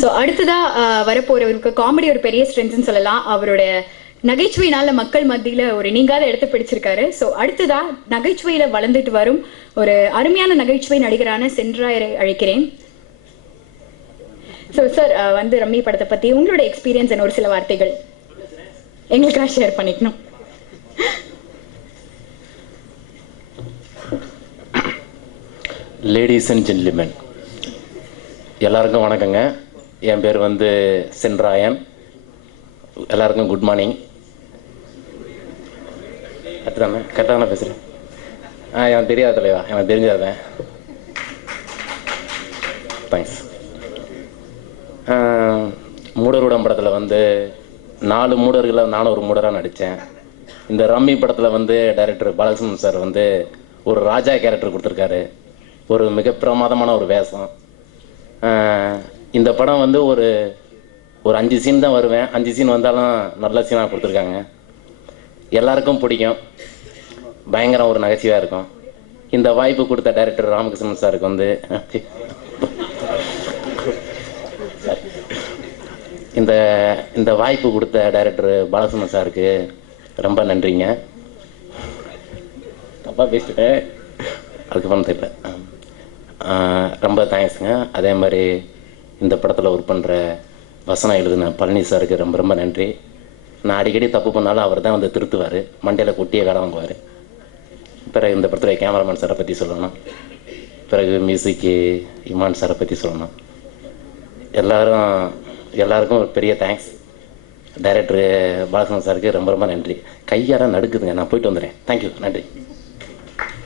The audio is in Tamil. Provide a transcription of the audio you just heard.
ஸோ அடுத்ததாக வரப்போகிறவருக்கு காமெடி ஒரு பெரிய ஸ்ட்ரென்த்னு சொல்லலாம். அவருடைய நகைச்சுவையினால மக்கள் மத்தியில் ஒரு நீங்காத இடத்தை பிடிச்சிருக்காரு. ஸோ அடுத்ததாக நகைச்சுவையில் வளர்ந்துட்டு வரும் ஒரு அருமையான நகைச்சுவை நடிகரான சென்றாயரை அழைக்கிறேன். ஸோ சார் வந்து ரம்மி படத்தை பற்றி உங்களோட எக்ஸ்பீரியன்ஸ் ஒரு சில வார்த்தைகள் எங்களுக்காக ஷேர் பண்ணிக்கணும். லேடிஸ் அண்ட் ஜென்டில்மேன் எல்லாருக்கும் வணக்கங்க. என் பேர் வந்து சென்றாயன். எல்லாருக்கும் குட் மார்னிங். கரெக்டாக தானே பேசுகிறேன்? எனக்கு தெரியாத தலைவா, எனக்கு தெரிஞ்சாதேன். தேங்க்ஸ். மூடருடம் படத்தில் வந்து 4 மூடர்களில் நானும் ஒரு மூடராக நடித்தேன். இந்த ரம்மி படத்தில் வந்து டைரக்டர் பாலகிருஷ்ணன் சார் வந்து ஒரு ராஜா கேரக்டர் கொடுத்துருக்காரு. ஒரு மிக பிரமாதமான ஒரு வேஷம். இந்த படம் வந்து ஒரு 5 சீன் தான் வருவேன். 5 சீன் வந்தாலும் நல்ல சீனாக கொடுத்துருக்காங்க. எல்லாருக்கும் பிடிக்கும். பயங்கரம் ஒரு நகைச்சுவையாக இருக்கும். இந்த வாய்ப்பு கொடுத்த டைரக்டர் ராமகிருஷ்ணன் சாருக்கு வந்து இந்த வாய்ப்பு கொடுத்த டைரக்டர் பாலகிருஷ்ணன் சாருக்கு ரொம்ப நன்றிங்க. தப்பாக பேசிட்டேன், அதுக்கப்புறம் தெரியல. ரொம்ப தேங்க்ஸுங்க. அதே மாதிரி இந்த படத்தில் ஒர்க் பண்ணுற வசனம் எழுதுன பழனி சாருக்கு ரொம்ப ரொம்ப நன்றி. நான் அடிக்கடி தப்பு பண்ணாலும் அவர் தான் வந்து திருத்துவார், மண்டையில் கொட்டிய வேலை வாங்குவார். பிறகு இந்த படத்தில் கேமராமேன் சாரை பற்றி சொல்லணும். பிறகு மியூசிக்கு இமான் சாரை பற்றி சொல்லணும். எல்லாருக்கும் ஒரு பெரிய தேங்க்ஸ். டைரக்டர் பாலகிருஷ்ணன் சாருக்கு ரொம்ப ரொம்ப நன்றி. கையார நடுக்குதுங்க. நான் போயிட்டு வந்துடுறேன். தேங்க்யூ, நன்றி.